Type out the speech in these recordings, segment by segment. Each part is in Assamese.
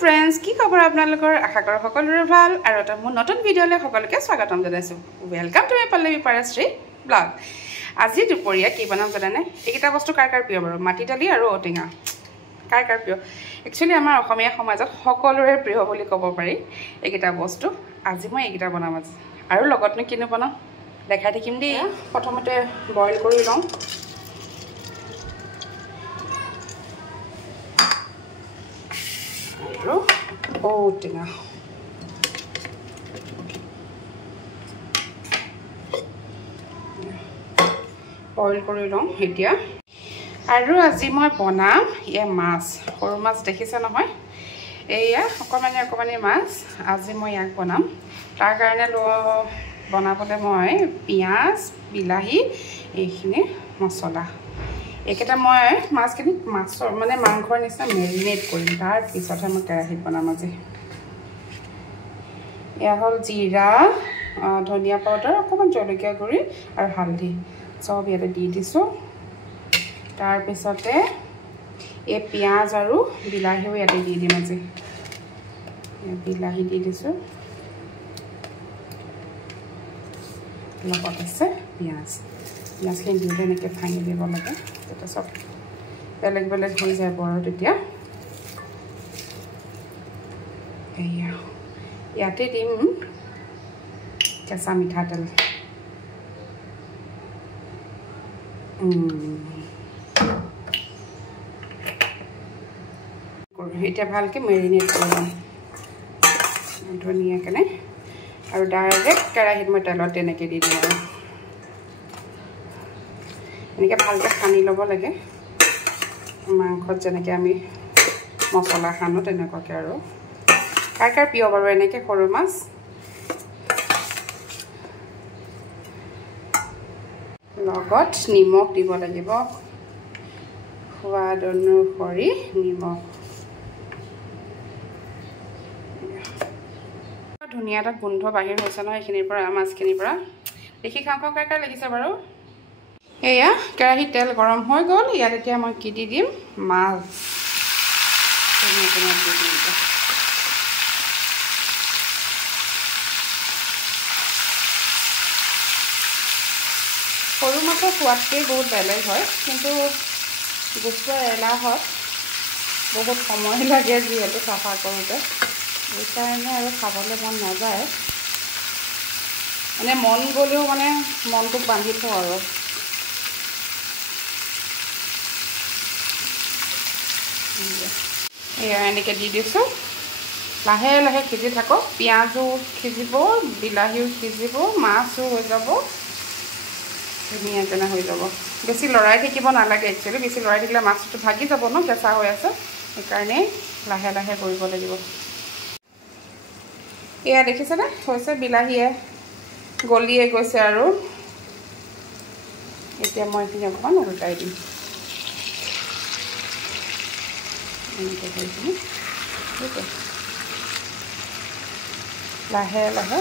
friends, কি খবৰ আপোনালোকৰ আশা কৰোঁ সকলোৰে ভাল আৰু এটা মোৰ নতুন ভিডিঅ'লৈ সকলোকে স্বাগতম জনাইছো welcome to my Pallavi Parashri blog আজি দুপৰীয়া কি বনাম জানেনে এইকেইটা বস্তু কাৰ প্ৰিয় বাৰু মাটি দালি আৰু ঔটেঙা কাৰ প্ৰিয় একচুয়ালি আমাৰ অসমীয়া সমাজত সকলোৰে প্ৰিয় বুলি ক'ব পাৰি এইকেইটা বস্তু আজি মই এইকেইটা বনাম আজি আৰু লগতনো কিনো বনাম দেখাই থাকিম দেই প্ৰথমতে বইল কৰি লওঁ ঔটেঙা বইল কৰি লওঁ এতিয়া আৰু আজি মই বনাম মাছ সৰু মাছ দেখিছে নহয় এয়া অকমানি মাছ আজি মই ইয়াক বনাম তাৰ কাৰণে বনাবলৈ মই পিঁয়াজ বিলাহী এইখিনি মছলা এইকেইটা মই মাছখিনি মাছৰ মানে মাংসৰ নিচিনা মেৰিনেট কৰিম তাৰ পিছতহে মই কেৰাহীত বনাম আজি এয়া হ'ল জিৰা ধনিয়া পাউডাৰ অকণমান জলকীয়া গুড়ি আৰু হালধি সব ইয়াতে দি দিছোঁ তাৰপিছতে এই পিঁয়াজ আৰু বিলাহীও ইয়াতে দি দিম আজি বিলাহী দি দিছোঁ লগত আছে পিঁয়াজখিনি দিলে এনেকৈ ভাঙি দিব লাগে তেতিয়া চব বেলেগ বেলেগ হৈ যাব আৰু তেতিয়া এয়া ইয়াতে দিম কেঁচা মিঠাতেল এতিয়া ভালকৈ মেৰিনেট কৰি ল'ম ধুনীয়াকৈ আৰু ডাইৰেক্ট কেৰাহীত মই তেলত তেনেকৈ দি দিম আৰু এনেকৈ ভালকৈ সানি ল'ব লাগে মাংসত যেনেকৈ আমি মছলা সানো তেনেকুৱাকৈ আৰু কাৰ প্ৰিয় বাৰু এনেকৈ সৰু মাছ লগত নিমখ দিব লাগিব সোৱাদ অনুসৰি নিমখ ধুনীয়া এটা গোন্ধ বাহিৰ হৈছে নহয় এইখিনিৰ পৰা মাছখিনিৰ পৰা দেখি খাওঁ কাৰ লাগিছে বাৰু এয়া কেৰাহীত তেল গৰম হৈ গ'ল ইয়াত এতিয়া মই কি দি দিম মাছ সৰু মাছৰ সোৱাদটোৱেই বহুত বেলেগ হয় কিন্তু গুচোৱা এলাহত বহুত সময় লাগে যিহেতু চাফা কৰোঁতে সেইকাৰণে আৰু খাবলৈ মন নাযায় মানে মন গ'লেও মানে মনটোক বান্ধি থওঁ আৰু এয়া এনেকৈ দি দিছোঁ লাহে লাহে সিজি থাকক পিঁয়াজো সিজিব বিলাহীও সিজিব মাছো হৈ যাব ধুনীয়াকৈ হৈ যাব বেছি লৰাই থাকিব নালাগে একচুৱেলি বেছি লৰাই থাকিলে মাছটো ভাগি যাব ন কেঁচা হৈ আছে সেইকাৰণে লাহে লাহে কৰিব লাগিব এয়া দেখিছেনে হৈছে বিলাহীয়ে গলিয়ে গৈছে আৰু এতিয়া মই এইখিনি অকণমান উলটাই দিম লাহে লাহে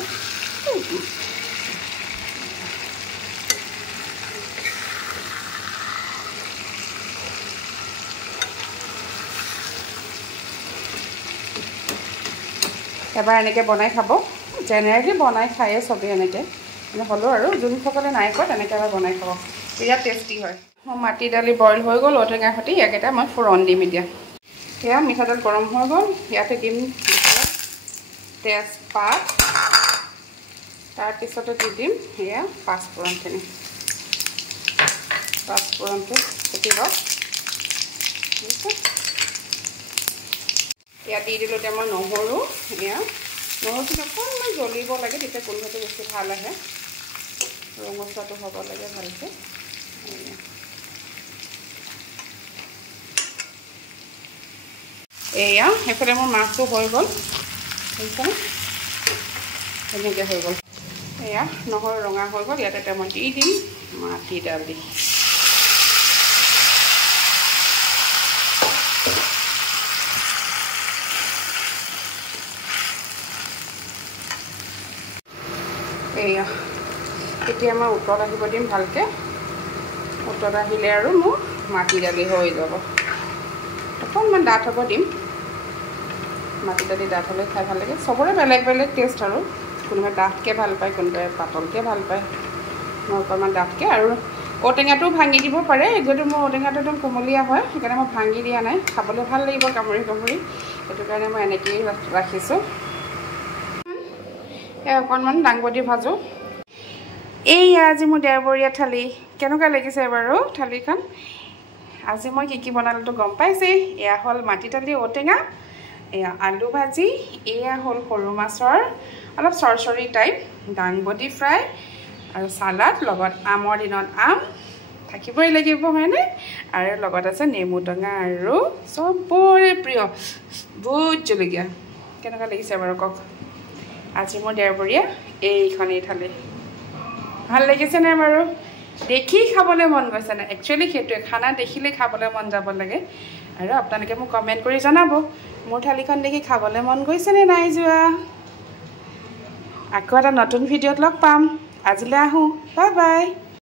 এবাৰ এনেকৈ বনাই খাব জেনেৰেলি বনাই খায়ে চবেই এনেকৈ মানে হ'লেও আৰু যোনসকলে নাই খোৱা তেনেকৈ এবাৰ বনাই খাব বিৰাট টেষ্টি হয় মই মাটি দালি বইল হৈ গ'ল ঔটেঙা সৈতে ইয়াকেইটা মই ফোৰণ দিম এতিয়া সেয়া মিঠাতেল গৰম হৈ গ'ল ইয়াতে দিম তেজপাত তাৰপিছতে দি দিম সেয়া পাঁচফোৰণখিনি পাঁচফোৰণটো ফুটি লওক ইয়াত দি দিলোঁ এতিয়া মই নহৰু এয়া নহৰুখিনি অকণমান জ্বলিব লাগে তেতিয়া গোন্ধটো বেছি ভাল আহে ৰঙচুৱাটো হ'ব লাগে ভালকৈ এয়া সেইফালে মোৰ মাছটো হৈ গ'ল বুজিছেনে তেনেকৈ হৈ গ'ল এয়া নহৰু ৰঙা হৈ গ'ল ইয়াতে এতিয়া মই দি দিম মাটি দালি এয়া এতিয়া মই উতল আহিব দিম ভালকৈ উতল আহিলে আৰু মোৰ মাটি দালি হৈ যাব অকণমান ডাঠ হ'ব দিম মাটি দালি ডাঠ হ'লে খাই ভাল লাগে চবৰে বেলেগ বেলেগ টেষ্ট আৰু কোনোবাই ডাঠকৈ ভাল পায় কোনোবাই পাতলকৈ ভাল পায় মই অকণমান ডাঠকৈ আৰু ঔটেঙাটো ভাঙি দিব পাৰে যিহেতু মোৰ ঔটেঙাটো একদম কোমলীয়া হয় সেইকাৰণে মই ভাঙি দিয়া নাই খাবলৈ ভাল লাগিব কামুৰি কামুৰি সেইটো কাৰণে মই এনেকৈয়ে ৰাখিছোঁ অকণমান দাংবডি ভাজোঁ এইয়া আজি মোৰ দেওবৰীয়া থালি কেনেকুৱা লাগিছে বাৰু থালিখন আজি মই কি বনালোতো গম পাইছে এয়া হ'ল মাটি দালি ঔটেঙা এয়া আলু ভাজি এয়া হ'ল সৰু মাছৰ অলপ চৰচৰি টাইপ দাংবডি ফ্ৰাই আৰু সালাড লগত আমৰ দিনত আম থাকিবই লাগিব হয়নে আৰু লগত আছে নেমু টেঙা আৰু চবৰে প্ৰিয় ভোট জলকীয়া কেনেকুৱা লাগিছে বাৰু কওক আজি মোৰ দেওবৰীয়া এইখনেই থালি ভাল লাগিছেনে বাৰু দেখি খাবলৈ মন গৈছেনে একচুৱেলি সেইটোৱে খানা দেখিলে খাবলৈ মন যাব লাগে আৰু আপোনালোকে মোক কমেণ্ট কৰি জনাব মোৰ থালিখন দেখি খাবলৈ মন গৈছেনে নাই যোৱা আকৌ এটা নতুন ভিডিঅ'ত লগ পাম আজিলৈ আহোঁ বাই বাই